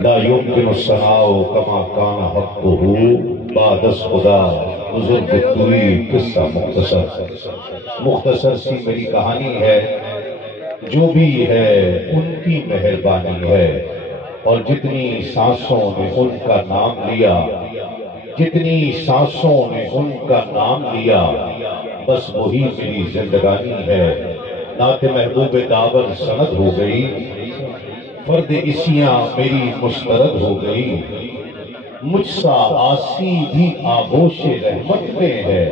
لا يمكن الثناء كما كان حقه بعد از خدا بزرگ کوئی قصہ مختصر سی میری کہانی ہے. جو بھی ہے ان کی مہربانی ہے، اور جتنی سانسوں نے ان کا نام لیا، جتنی سانسوں نے ان کا نام لیا، بس وہی میری زندگانی ہے. نعت محبوب داور سند ہو گئی، فرد اسیاں میری مسترد ہو گئی. مجھ سا آسی بھی آغوش رحمت میں ہے،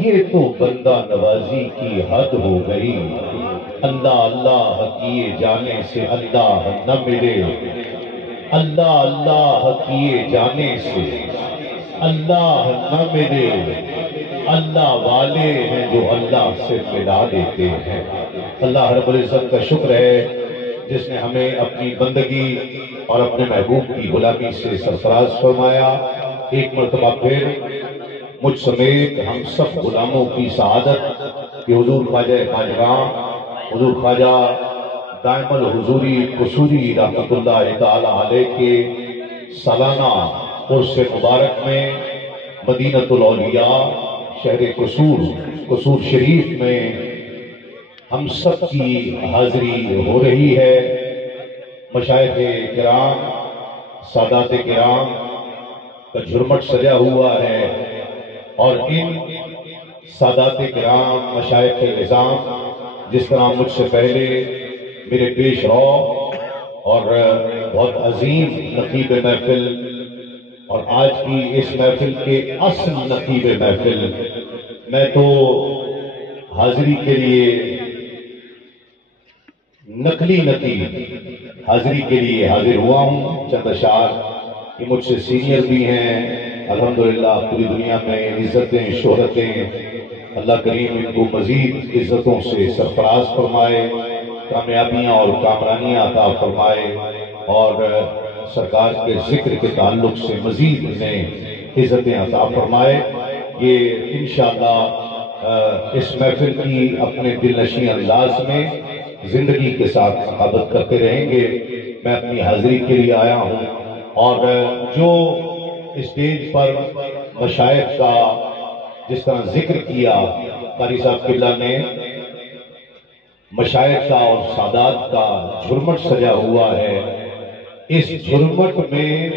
یہ تو بندہ نوازی کی حد ہو گئی. اللہ اللہ کیے جانے سے اللہ نہ ملے، اللہ اللہ کیے جانے سے اللہ نہ ملے. اللہ والے ہیں جو اللہ سے ملا دیتے ہیں. اللہ رب العزت کا شکر ہے جس نے ہمیں اپنی بندگی اور اپنے محبوب کی غلامی سے سرفراز فرمایا. ایک مرتبہ پھر مجھ سمیت ہم سب غلاموں کی سعادت کہ حضور خواجہ خواجگاں حضور خواجہ دائم الحضوری قصوری رحمۃ اللہ تعالی علیہ کے سالانہ عرس مبارک میں مدینۃ الاولیاء شہر قصور شریف میں ہم سب کی حاضری ہو رہی ہے. مشائخ کرام، سادات کرام کا جھرمٹ سجا ہوا ہے، اور ان سادات کرام مشائخ نظام جس طرح مجھ سے پہلے میرے پیش رو اور بہت عظیم نقیب محفل، اور آج کی اس محفل کے اصل نقیب محفل، میں تو حاضری کے لیے نقلی نقیب حاضری کے لیے حاضر ہوا ہوں. چند اشعار کہ مجھ سے سینئر بھی ہیں الحمدللہ، پوری دنیا میں عزتیں شہرتیں، اللہ کریم ان کو مزید عزتوں سے سرفراز فرمائے، کامیابیاں اور کامرانیاں عطا فرمائے، اور سرکار کے ذکر کے تعلق سے مزید انہیں عزتیں عطا فرمائے. یہ انشاءاللہ اس محفل کی اپنے دل نشین انداز میں زندگی کے ساتھ ثابت کرتے رہیں گے. میں اپنی حاضری کے لیے آیا ہوں، اور جو اسٹیج پر مشائخ کا جس طرح ذکر کیا قاری صاحب قبلہ نے، مشائخ کا اور سادات کا جھرمٹ سجا ہوا ہے. اس جھرمٹ میں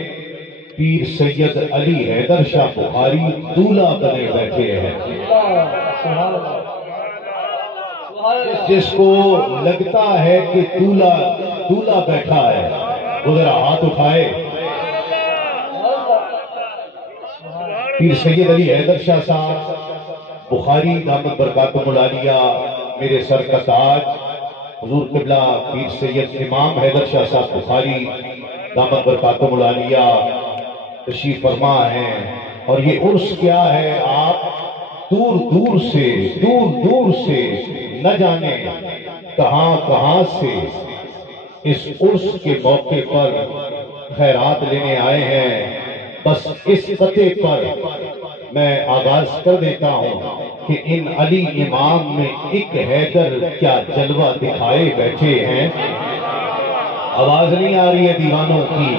پیر سید علی حیدر شاہ بخاری دولہا بنے بیٹھے ہیں. جس کو لگتا ہے کہ دولہا بیٹھا ہے وہ ذرا ہاتھ اٹھائے. پیر سید علی حیدر شاہ صاحب بخاری دامت برکاتہم العالیہ، میرے سر کا تاج، حضور قبلہ پیر سید امام حیدر شاہ صاحب بخاری دامت برکاتہم العالیہ تشریف فرما ہیں. اور یہ عرس کیا ہے، آپ دور دور سے نہ جانے کہاں سے اس عرس کے موقع پر خیرات لینے آئے ہیں. بس اس خطے پر میں آغاز کر دیتا ہوں کہ ان علی امام میں ایک حیدر کیا جلوہ دکھائے بیٹھے ہیں. آواز نہیں آ رہی ہے دیوانوں کی.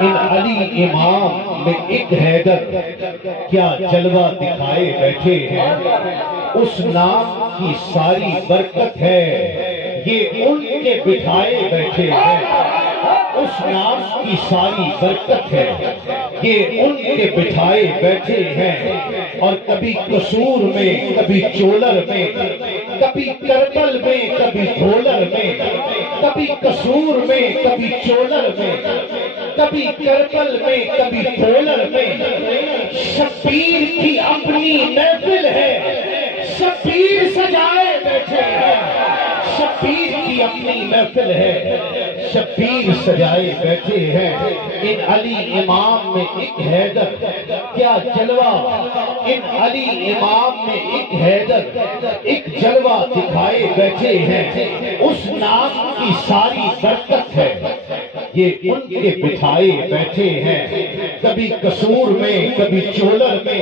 ان علی امام میں ایک حیدر کیا جلوہ دکھائے بیٹھے ہیں. اس نام کی ساری برکت ہے، یہ ان کے بٹھائے بیٹھے ہیں. اس نام کی ساری برکت ہے، یہ ان کے بٹھائے بیٹھے ہیں. اور کبھی قصور میں، کبھی چولر میں، کبھی کربل میں، کبھی دھولر میں، کبھی قصور میں، کبھی چولر میں، کبھی کربل میں، کبھی دھولر میں. شبیر کی اپنی محفل ہے، شبیر سجائے بیٹھے ہیں. شبیر کی اپنی محفل ہے، شبیر سجائے بیٹھے ہیں. ان علی امام میں ایک حیدر کیا جلوہ، ان علی امام میں ایک حیدر ایک جلوہ دکھائے بیٹھے ہیں. اس نام کی ساری برکت ہے، یہ ان کے بٹھائے بیٹھے ہیں. کبھی قصور میں، کبھی چولر میں،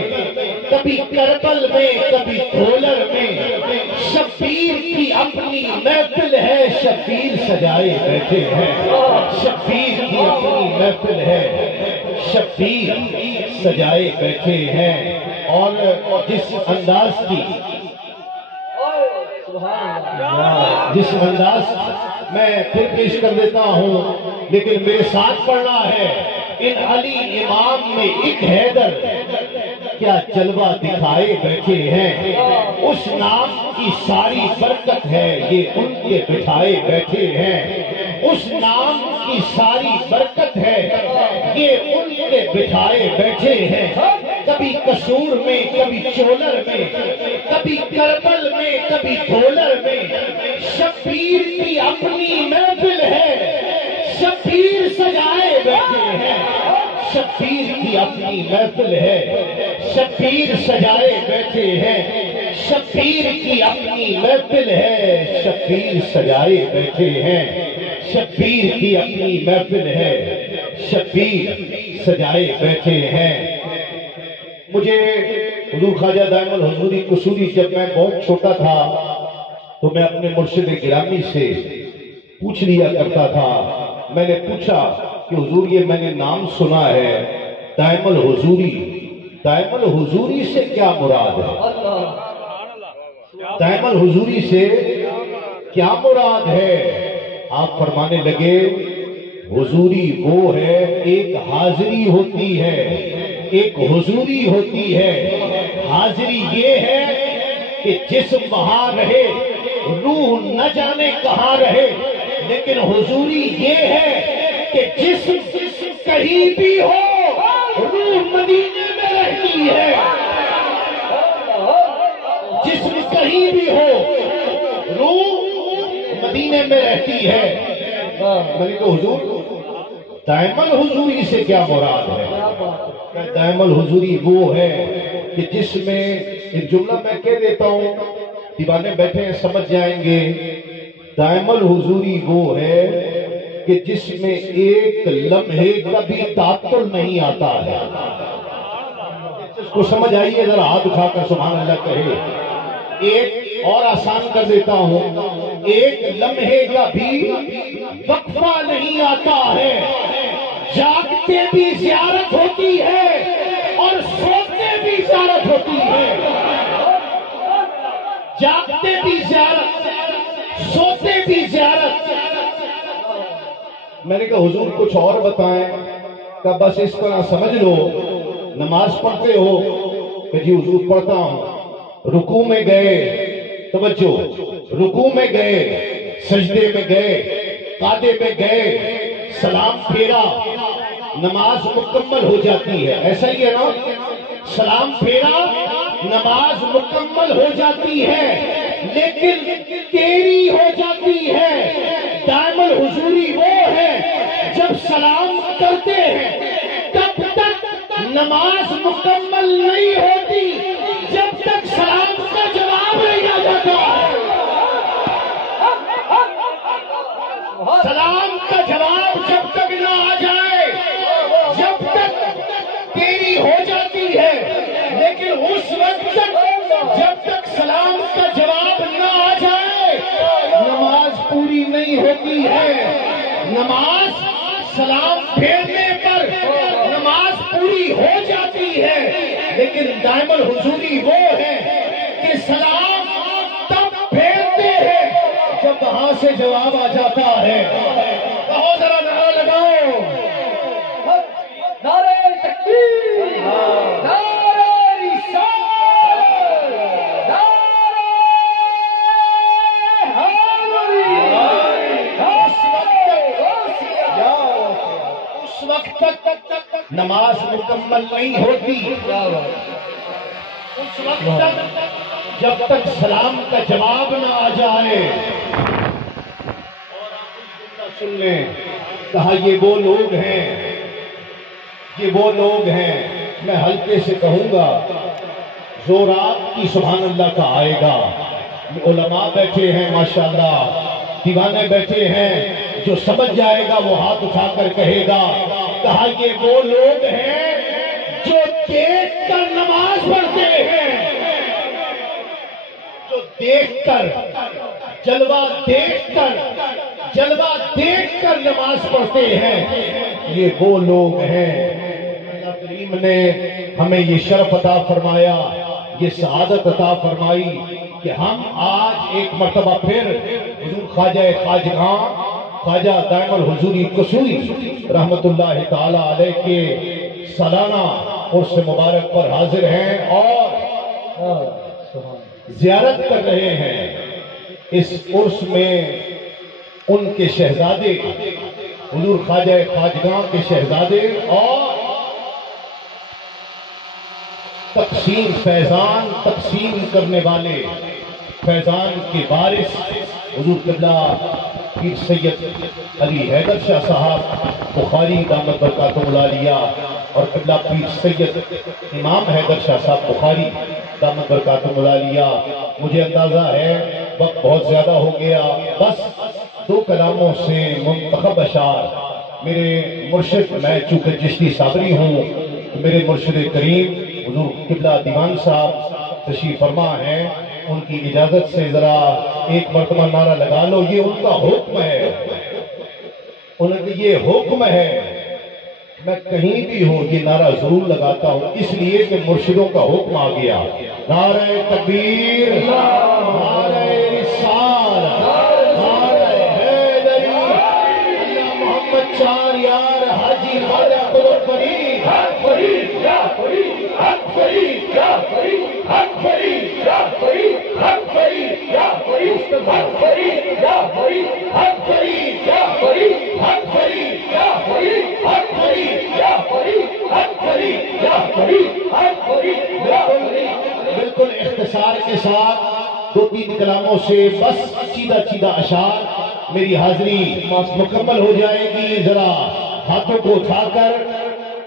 کبھی کربل میں، کبھی دھولر میں. شبیر کی اپنی محفل ہے، شبیر سجائے بیٹھے ہیں. شبیر کی محفل ہے، شبیر سجائے بیٹھے ہیں، اور جس انداز میں پھر پیش کر دیتا ہوں، لیکن میرے ساتھ پڑھنا ہے، ان علی امام میں ایک حیدر کیا جلوہ دکھائے بیٹھے ہیں، اس نام کی ساری برکت ہے یہ ان کے بٹھائے بیٹھے ہیں، اس نام کی ساری برکت ہے یہ ان کے بٹھائے بیٹھے ہیں، کبھی قصور میں کبھی چولر میں، کبھی کربل میں کبھی دھولر میں، شبیر کی اپنی محفل ہے، شبیر سجائے بیٹھے ہیں، شبیر کی اپنی محفل ہے، شبیر سجائے بیٹھے ہیں، شبیر کی اپنی محفل ہے، شبیر سجائے بیٹھے ہیں، شبیر کی اپنی محفل ہے، شبیر سجائے بیٹھے ہیں۔ مجھے حضور خواجہ دائم الحضوری قصوری جب میں بہت چھوٹا تھا تو میں اپنے مرشد گرامی سے پوچھ لیا کرتا تھا، میں نے پوچھا کہ حضور یہ میں نے نام سنا ہے دائم الحضوری، دائم الحضوری سے کیا مراد ہے؟ دائم الحضوری سے کیا مراد ہے؟ آپ فرمانے لگے حضوری وہ ہے، ایک حاضری ہوتی ہے، ایک حضوری ہوتی ہے، حاضری یہ ہے کہ جسم وہاں رہے، روح نہ جانے کہاں رہے، لیکن حضوری یہ ہے کہ جسم کہیں بھی ہو روح مدینے میں رہتی ہے، جسم کہیں بھی ہو روح مدینے میں رہتی ہے۔ میں نے کہا حضور دائم الحضوری سے کیا مراد ہے؟ دائم الحضوری وہ ہے کہ جس میں ایک جملہ میں کہہ دیتا ہوں، دیوانے بیٹھے ہیں سمجھ جائیں گے، دائم الحضوری وہ ہے کہ جس میں ایک لمحے کا بھی تعطل نہیں آتا ہے۔ اس کو سمجھ آئیے، ذرا ہاتھ اٹھا کر سبحان اللہ کہے۔ ایک اور آسان کر دیتا ہوں، ایک لمحے کا بھی وقفہ نہیں آتا ہے، جاگتے بھی زیارت ہوتی ہے اور سوتے بھی زیارت ہوتی ہے، جاگتے بھی زیارت سوتے بھی زیارت۔ میں نے کہا حضور کچھ اور بتائیں، کہ بس اس طرح سمجھ لو نماز پڑھتے ہو کہ جی حضور پڑھتا ہوں، رکوع میں گئے، توجہ، رکوع میں گئے، سجدے میں گئے، قعدے میں گئے، سلام پھیرا، نماز مکمل ہو جاتی ہے، ایسا ہی ہے نا؟ سلام پھیرا نماز مکمل ہو جاتی ہے، لیکن تیری ہو جاتی ہے۔ دائم الحضوری وہ ہے جب سلام کرتے ہیں تب تک نماز مکمل نہیں ہوتی جب تک سلام کا جواب نہیں آ جاتا ہے۔ سلام کا جواب جب تک نہ آ جائے جب تک تیری ہو جاتی ہے، لیکن اس وقت تک جب تک سلام کا جواب نہ آ جائے نماز پوری نہیں ہوتی ہے۔ نماز سلام پھیرنے پر نماز پوری ہو جاتی ہے، لیکن دائم الحضوری وہ ہے کہ سلام تب پھیرتے ہیں جب وہاں سے جواب آ جاتا ہے۔ بہت ذرا نعرہ لگاؤ، نعرہ تکبیر، نعرہ رسالت، نعرہ حیدری۔ اس وقت تک نماز مکمل نہیں ہوتی، اس وقت تک جب تک سلام کا جواب نہ آ جائے۔ اور آپ سن لیں، کہا یہ وہ لوگ ہیں، یہ وہ لوگ ہیں، میں ہلکے سے کہوں گا زور آپ کی سبحان اللہ کا آئے گا۔ علماء بیٹھے ہیں ماشاءاللہ، دیوانے بیٹھے ہیں، جو سمجھ جائے گا وہ ہاتھ اٹھا کر کہے گا۔ کہا یہ وہ لوگ ہیں جو دیکھ کر نماز پڑھتے ہیں، جو دیکھ کر جلوہ دیکھ کر جلوہ دیکھ کر نماز پڑھتے ہیں، یہ وہ لوگ ہیں اللہ کریم نے ہمیں یہ شرف عطا فرمایا، یہ سعادت عطا فرمائی کہ ہم آج ایک مرتبہ پھر حضور خواجہ خواجگاں خواجہ دائم الحضوری قصوری رحمت اللہ تعالی علیہ کے سالانہ عرس مبارک پر حاضر ہیں اور زیارت کر رہے ہیں۔ اس عرس میں ان کے شہزادے حضور خواجہ خواجگاں کے شہزادے اور تقسیم فیضان تقسیم کرنے والے فیضان کے وارث حضور قبلہ پیر سید علی حیدر شاہ صاحب بخاری دامت برکاتہ العالیہ اور قبلہ پیر سید امام حیدر شاہ صاحب بخاری دامت برکاتہ العالیہ، مجھے اندازہ ہے وقت بہت زیادہ ہو گیا، بس 2 کلاموں سے منتخب اشعار میرے مرشد، میں چونکہ چشتی صابری ہوں، میرے مرشد کریم حضور قبلہ دیوان صاحب تشریف فرما ہیں، ان کی اجازت سے ذرا ایک مرتبہ نعرہ لگا لو، یہ ان کا حکم ہے، ان کا یہ حکم ہے، میں کہیں بھی ہوں یہ نعرہ ضرور لگاتا ہوں اس لیے کہ مرشدوں کا حکم آ گیا، نعرہ تکبیر، نعرہ رسالت، نعرہ حیدری، اللہ محمد 4 یار حاجی خواجہ قدر فرید، حق فرید یا فرید، حق فرید یا فرید، حق فرید یا فرید، حق فرید یا فرید، حق فرید یا فرید، حق فرید یا فرید، حق فرید یا فرید، حق فرید یا فرید، حق فرید یا فرید، حق فرید یا فرید۔ بالکل اختصار کے ساتھ 2-3 کلاموں سے بس سیدھا اشعار میری حاضری مکمل ہو جائے گی، ذرا ہاتھوں کو اٹھا کر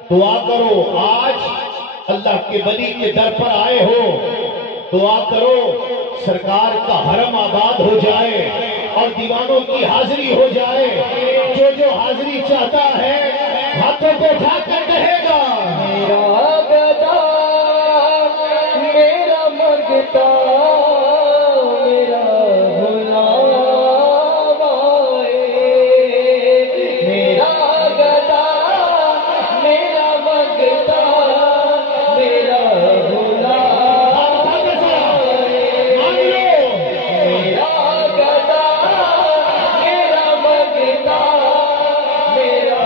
دعا کرو، آج اللہ کے ولی کے در پر آئے ہو، دعا کرو سرکار کا حرم آباد ہو جائے اور دیوانوں کی حاضری ہو جائے، جو حاضری چاہتا ہے ہاتھوں کو اٹھا کر کہے گا میرا گدا میرا مگتا میرا غلام آئے، میرا گدا میرا مگتا میرا غلام آئے، میرا گدا میرا مگتا میرا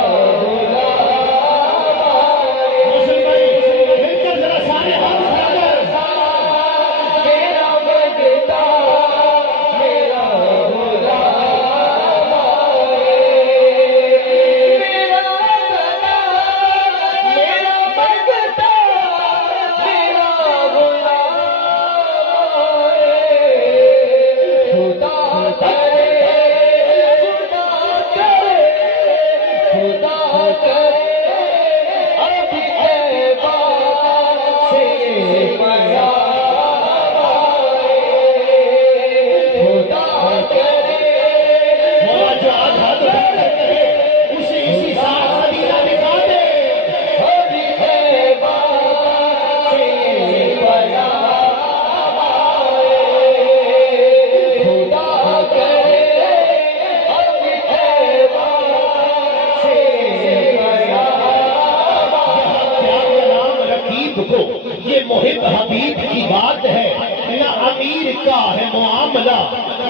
یہ محب حبیب کی بات ہے، نہ امیر کا ہے معاملہ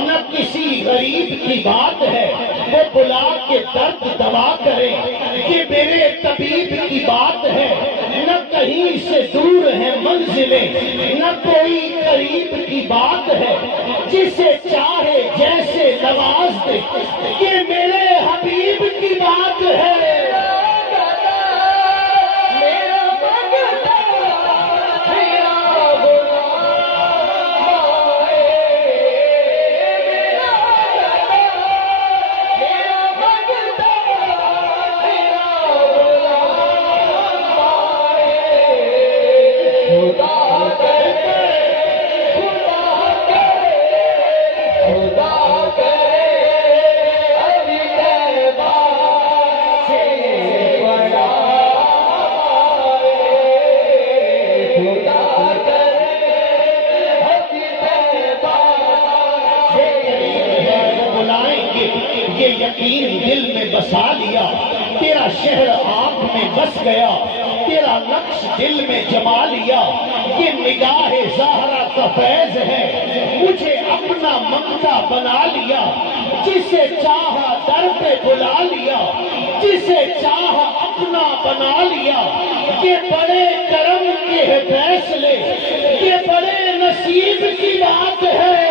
نہ کسی غریب کی بات ہے، وہ بلا کے درد دوا کرے یہ میرے طبیب کی بات ہے، نہ کہیں سے دور ہے منزلیں نہ کوئی قریب کی بات ہے، جسے چاہے جیسے نواز دے یہ میرے حبیب کی بات ہے۔ یقین دل میں بسا لیا، تیرا شہر آنکھ میں بس گیا، تیرا نقش دل میں جما لیا، یہ نگاہ زہرا کا فیض ہے، مجھے اپنا منگتا بنا لیا، جسے چاہا در پہ بلا لیا، جسے چاہا اپنا بنا لیا، یہ بڑے کرم کے فیصلے، یہ بڑے نصیب کی بات ہے۔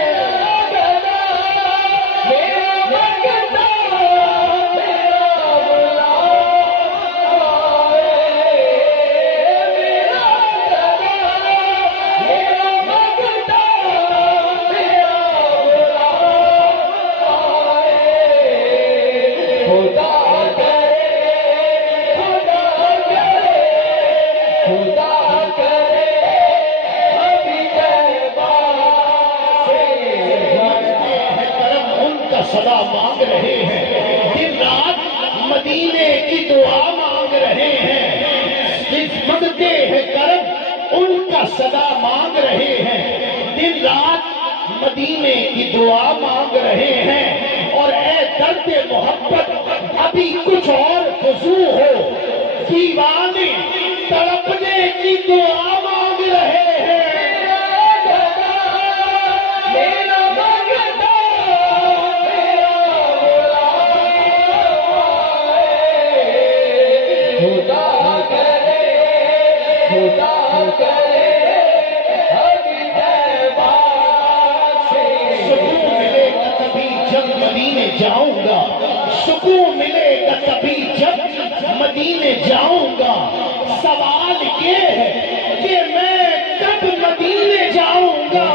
صدا مانگ رہے ہیں، دن رات مدینے کی دعا مانگ رہے ہیں، مانگتے ہیں کرم ان کا صدا مانگ رہے ہیں، دن رات مدینے کی دعا مانگ رہے ہیں، اور اے درد محبت ابھی کچھ اور فضو ہو، دیوانے تڑپنے کی دعا مانگ رہے ہیں۔ سکون ملے گا تبھی جب مدینے جاؤں گا، سکون ملے گا تبھی جب مدینے جاؤں گا، سوال یہ ہے کہ میں کب مدینے جاؤں گا۔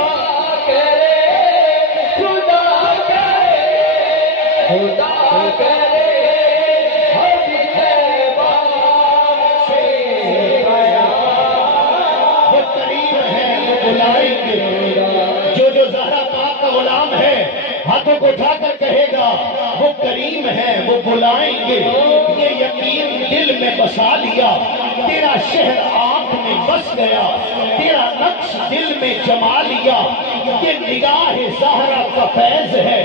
خدا کرے وہ قریب ہے، وہ بلائیں گے، جو زہرا پاک کا غلام ہے ہاتھوں کو اٹھا کر کہے گا وہ کریم ہے، وہ بلائیں گے، یہ یقین دل میں بسا لیا، تیرا شہر آنکھ میں بس گیا، تیرا نقش دل میں جما لیا، یہ نگاہ زہرا کا فیض ہے،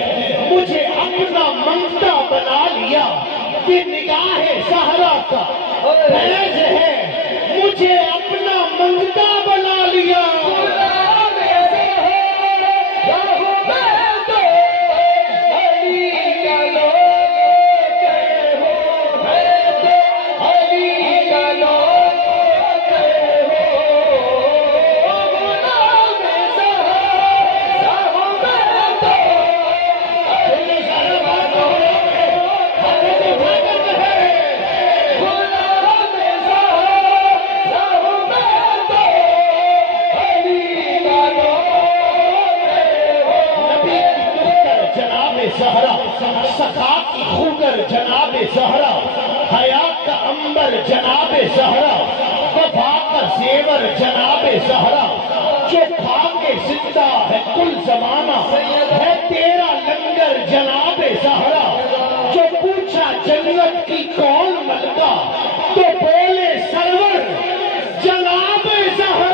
مجھے اپنا منگتا بنا لیا، یہ نگاہ زہرا کا فیض ہے، مجھے اپنا منگتا بنا لیا۔ سخا کی خوگر جناب زہرا، حیات کا عنبر جناب زہرا، وفا کا زیور جناب زہرا، جو کھا کے زندہ ہے کل زمانہ، ہے تیرا لنگر جناب زہرا، جو پوچھا جنت کی کون ملکہ تو بولے سرور جناب زہرا۔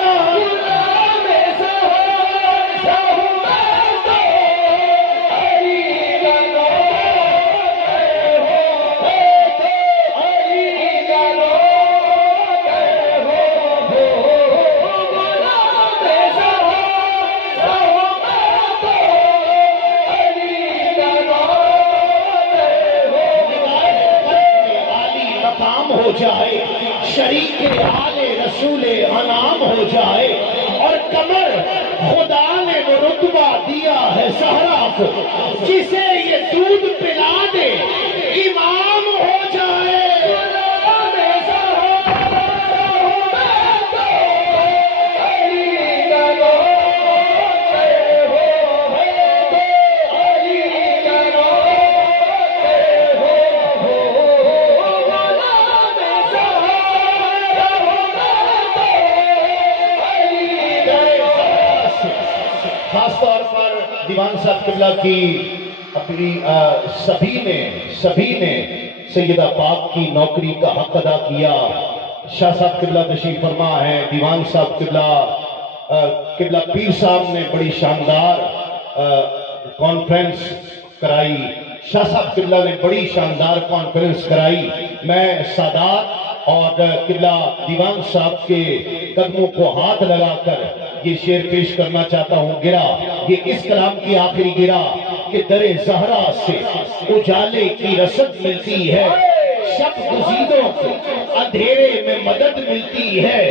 ہو جائے شریک آل رسول انعام ہو جائے، اور کمر خدا نے وہ رتبہ دیا ہے زہرا کو، جسے یہ دودھ پلا دے امام ہو جائے۔ خاص طور پر دیوان صاحب قبلہ کی اپنی سبھی نے سیدہ پاک کی نوکری کا حق ادا کیا۔ شاہ صاحب قبلہ تشریف فرما ہے، دیوان صاحب قبلہ پیر صاحب نے بڑی شاندار کانفرنس کرائی شاہ صاحب قبلہ نے بڑی شاندار کانفرنس کرائی. میں سادات اور قبلہ دیوان صاحب کے قدموں کو ہاتھ لگا کر یہ شعر پیش کرنا چاہتا ہوں. گرا یہ اس کلام کی آخری گرا کہ در زہرا سے اجالے کی رسد ملتی ہے، شب گزیدوں کو اندھیرے میں مدد ملتی ہے،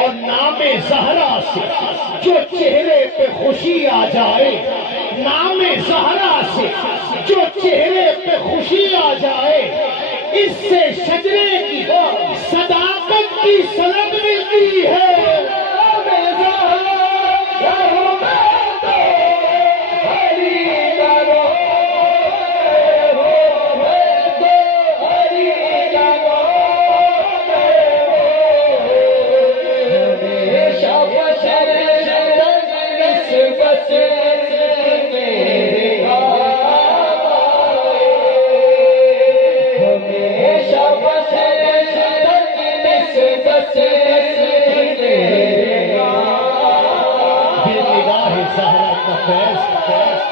اور نام زہرا سے جو چہرے پہ خوشی آ جائے، نام زہرا سے جو چہرے پہ خوشی آ جائے، اس سے شجرے کی صداقت کی سند ملتی ہے.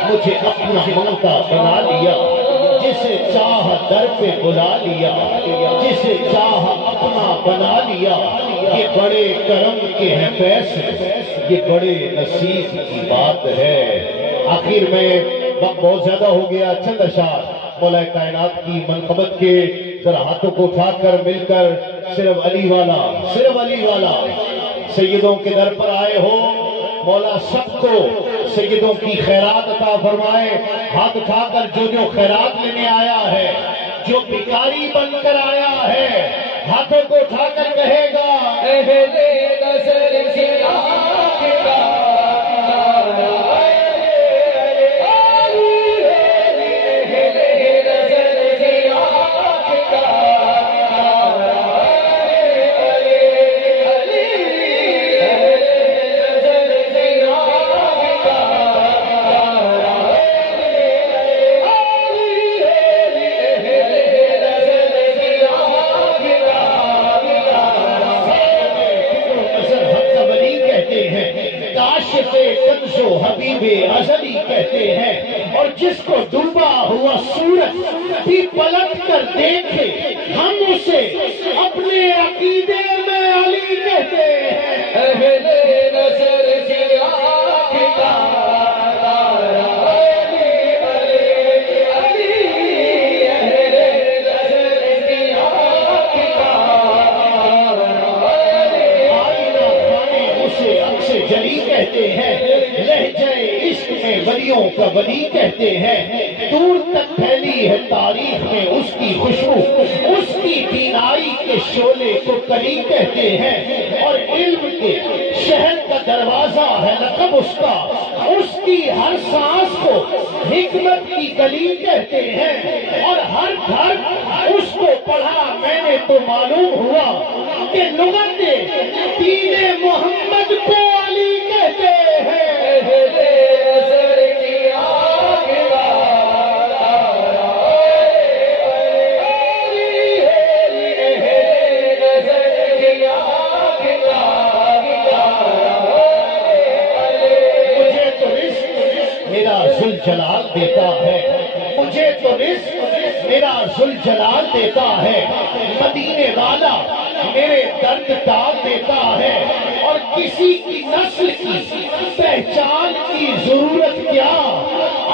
مجھے اپنا مانگتا بنا لیا، جسے چاہ در پہ بلا لیا، جسے چاہ اپنا بنا لیا. یہ بڑے کرم کے ہیں فیصلے، یہ بڑے نصیب کی بات ہے. آخر میں وقت بہت زیادہ ہو گیا. چند اشعار مولا کائنات کی منقبت کے ذرا ہاتھوں کو اٹھا کر مل کر صرف علی والا، صرف علی والا سیدوں کے در پر آئے ہو. مولا سب کو سیدوں کی خیرات عطا فرمائے. ہاتھ اٹھا کر جو خیرات لینے آیا ہے، جو بھکاری بن کر آیا ہے، ہاتھوں کو اٹھا کر کہے گا حبیب ازلی کہتے ہیں. اور جس کو ڈوبا ہوا سورج بھی پلٹ کر دیکھے، ہم اسے اپنے عقیدے میں علی کہتے ہیں. اہل نظر کی آنکھ کا جلی کہتے ہیں. لہجہ عشق میں ولیوں کا ولی کہتے ہیں. دور تک پھیلی ہے تاریخ میں اس کی خوشبو، اس کی بینائی کے شعلے کو کلی کہتے ہیں. اور علم کے شہر کا دروازہ ہے لقب اس کا، اس کی ہر سانس کو حکمت کی گلی کہتے ہیں. اور ہر گھر اس کو پڑھا میں نے تو معلوم ہوا کہ لغت دین محمد کو علی کہتے ہیں. مجھے تو رزق میرا ذوالجلال دیتا ہے، مجھے تو رزق میرا ذوالجلال دیتا ہے. مدینے والا میرے درد ڈال دیتا ہے. اور کسی کی نسل کی پہچان کی ضرورت کیا،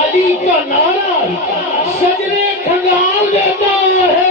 علی کا نعرہ شجرے کھنگال دیتا ہے.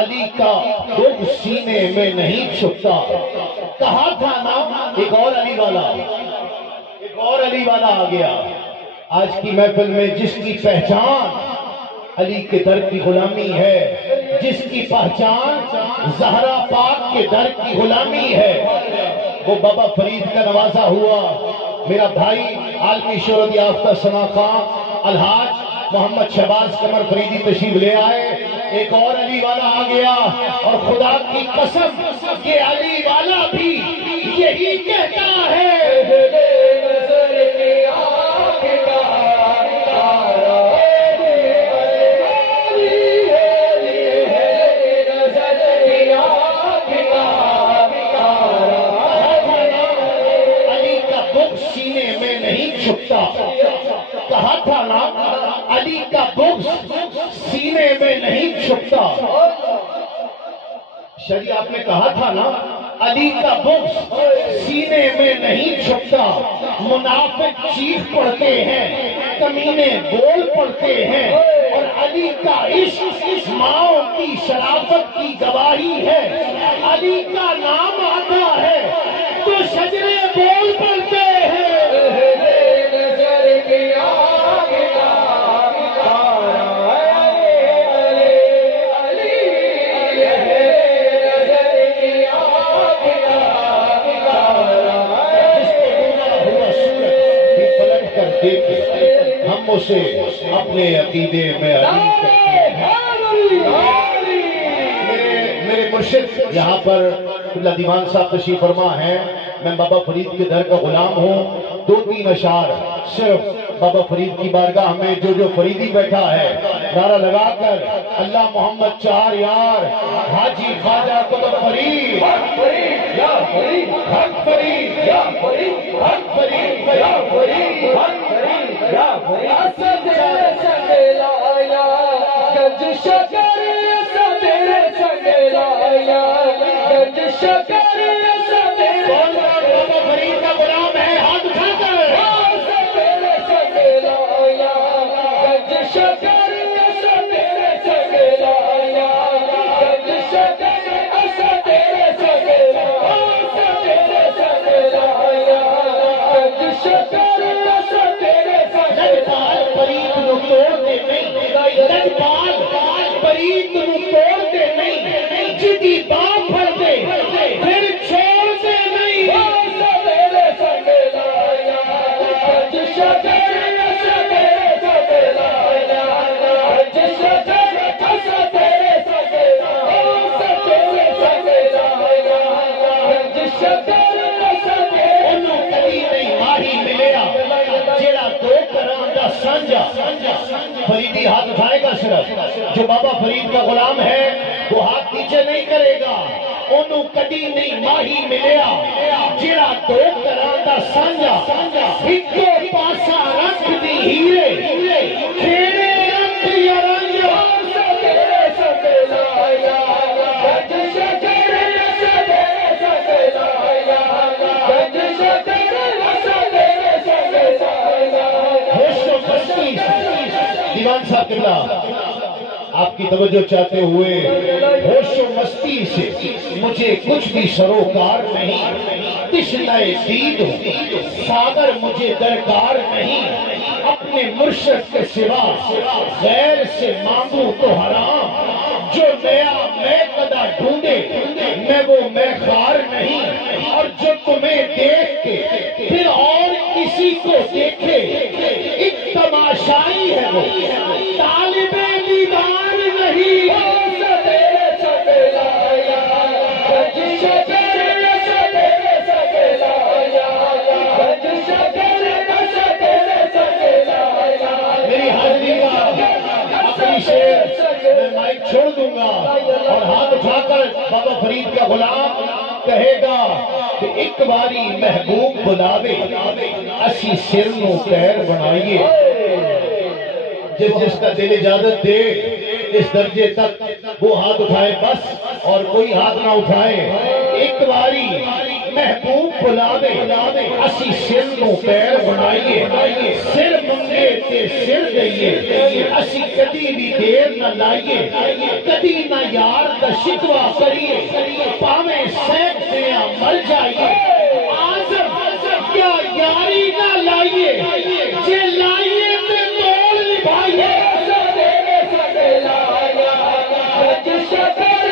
علی کا دکھ سینے میں نہیں چھپتا. کہا تھا نا ایک اور علی والا، ایک اور علی والا آ گیا. آج کی محفل میں جس کی پہچان علی کے در کی غلامی ہے، جس کی پہچان زہرا پاک کے در کی غلامی ہے، وہ بابا فرید کا نوازا ہوا میرا بھائی عالمی شہرت یافتہ ثنا خان الحاج محمد شہباز قمر فریدی تشریف لے آئے. ایک اور علی والا آ گیا اور خدا کی قسم کہ علی والا بھی یہی کہتا ہے کہا تھا نا علی کا بغض سینے میں نہیں چھپتا. شریع آپ نے کہا تھا نا علی کا بغض سینے میں نہیں چھپتا. منافق چیخ پڑتے ہیں کمینے بول پڑتے ہیں اور علی کا عشق ماؤں کی شرافت کی گواہی ہے. علی کا نام آتا ہے تو شجرے بول پڑتے ہیں. ہم اسے اپنے عقیدے میں علی کہتے ہیں. میرے مرشد یہاں پر قبلہ دیوان صاحب تشریف فرما ہے. میں بابا فرید کے در کا غلام ہوں. 2-3 اشعار صرف بابا فرید کی بارگاہ میں جو فریدی بیٹھا ہے نعرہ لگا کر اللہ محمد 4 یار حاجی خواجہ قطب فرید حق فرید یا فرید حق فرید یا فرید حق فرید یا فرید حق فرید یا فرید اسد سنگلایا گنج شکر اسد سنگلایا گنج شکر اسد بابا فرید کا غلام ہے. ہاتھ اٹھا کر سنگلایا گنج شکر اسد سنگلایا گنج شکر اسد سنگلایا گنج شکر فرید نو توڑ دے نہیں لجپال فرید نو توڑ دے نہیں جدی باں پھڑ دے پھر چھوڑ دے نہیں. انہوں کبھی نہیں ماہی ملیا جیڑا 2 کرام دا سانجا. فریدی ہاتھ اٹھائے گا صرف جو بابا فرید کا غلام ہے وہ ہاتھ نیچے نہیں کرے گا. انہوں کبھی نہیں ماہی ملیا جیڑا 2 کرام دا سانجا. ایکو پاسا رکھ دی ہیرے کھیڑے رکھ یا رنجا. دیوان صاحب قبلہ آپ کی توجہ چاہتے ہوئے ہوش و مستی سے مجھے کچھ بھی سروکار نہیں. تشنہ دید ساگر مجھے درکار نہیں. اپنے مرشد کے سوا غیر سے مانگوں تو حرام. جو نیا میں قدا ڈھونڈے میں وہ میں خار نہیں. اور جو تمہیں دیکھ کے پھر اور کسی کو دیکھے ایک تماشائی ہے وہ طالب دیدار نہیں. میری حاضری کا اپنی شعر میں مائک چھوڑ دوں گا اور ہاتھ اٹھا کر بابا فرید کا غلام کہے گا کہ ایک باری محبوب بلاوے اسی سر نو پیر بنائیے. جس کا دل اجازت دے اس درجے تک وہ ہاتھ اٹھائے بس اور کوئی ہاتھ نہ اٹھائے. ایک باری محبوب بلاوے اسی سر نو پیر بنائیے. سر منگے تے سر دئیے اسی کدی بھی دیر نہ لائیے. کدی نہ یار دا شکوا کریے پاویں سینک دیا مر جائیے. آزم کیا یاری نہ لائیے جے لائیے تے توڑ نبھائیے. شکر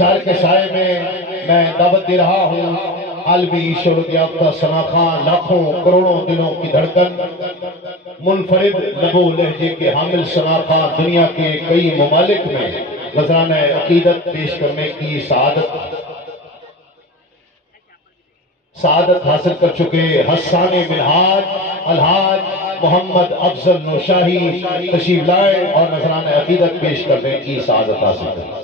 اشار کے سائے میں دعوت دے رہا ہوں عالمی شہرت یافتہ ثنا خان، لاکھوں کروڑوں دلوں کی دھڑکن، منفرد لب و لہجے کے حامل ثنا خان دنیا کے کئی ممالک میں نذرانہ عقیدت پیش کرنے کی سعادت حاصل کر چکے حسان منہاج الحاج محمد افضل نوشاہی تشریف لائے اور نذرانہ عقیدت پیش کرنے کی سعادت حاصل کریں۔